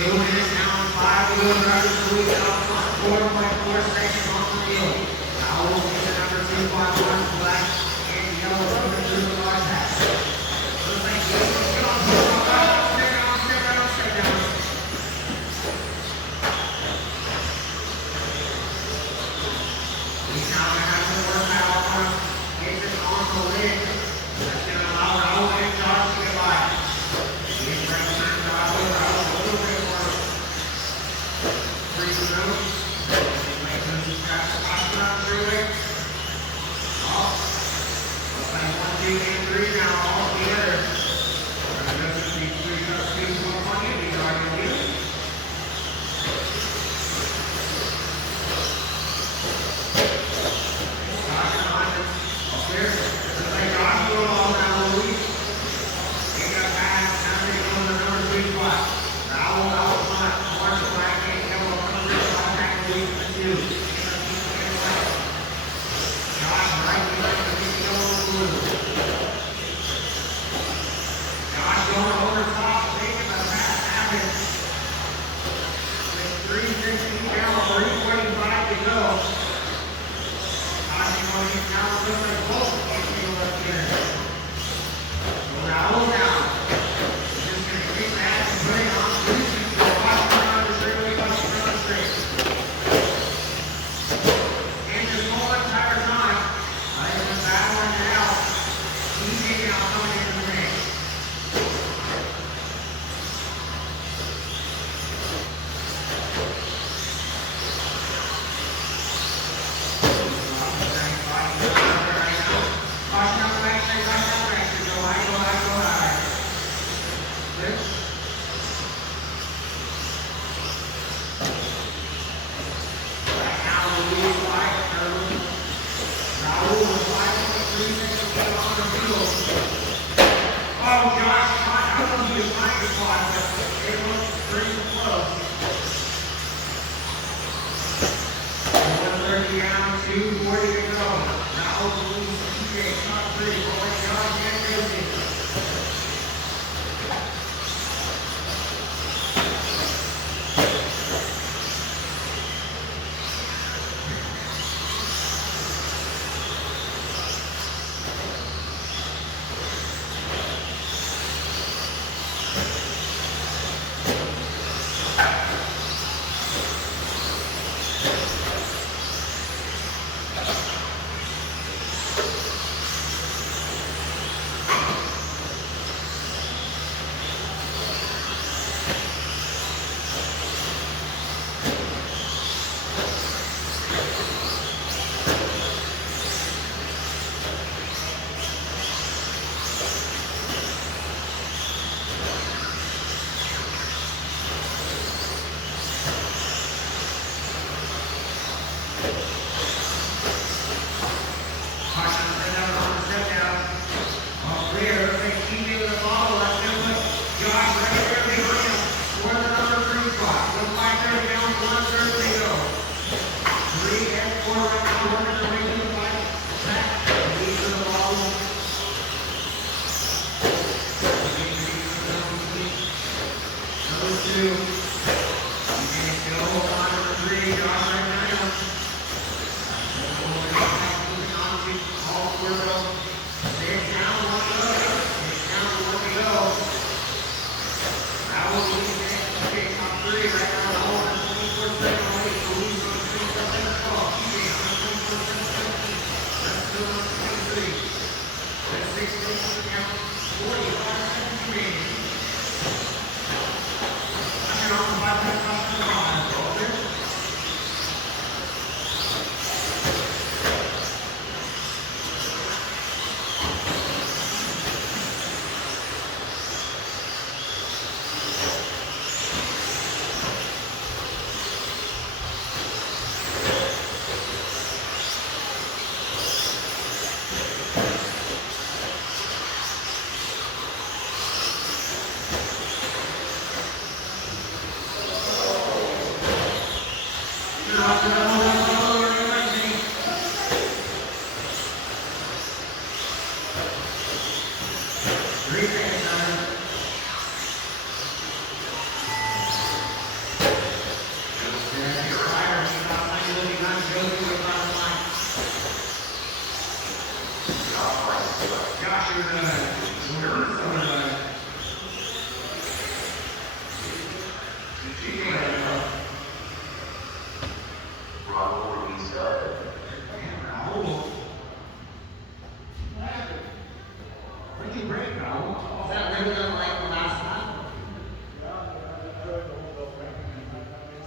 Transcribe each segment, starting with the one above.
2 minutes now and 5 to go. Drivers to lead out front. 4.4 seconds on the field. Now we'll get the number 2 by 1 black and yellow running through the line pass. Looks like Jason's going to step down. He's now going to have to work out on Jason on the lid. That's going to allow Raul and Josh to get by. He's right behind Raul. Raul a little bit more free room. He's making some scratch spots around through it. Oh, looks like 1, 2, and 3 now all together. We're going to go through these 3 cups, 2, 4, 1. These are going to do.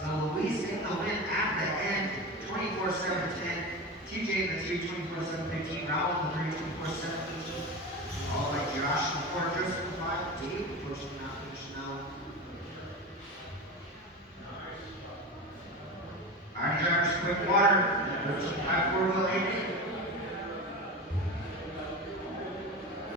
So Luis in the win at the end, 24-7-10. TJ in the 2, 24-7-15. Raul in the 3, 24-7-18. All by Josh in the 4, Joseph in the 5. Dave approaching the mount finish now. Iron Drivers Quick Water, 5-4 Will 8.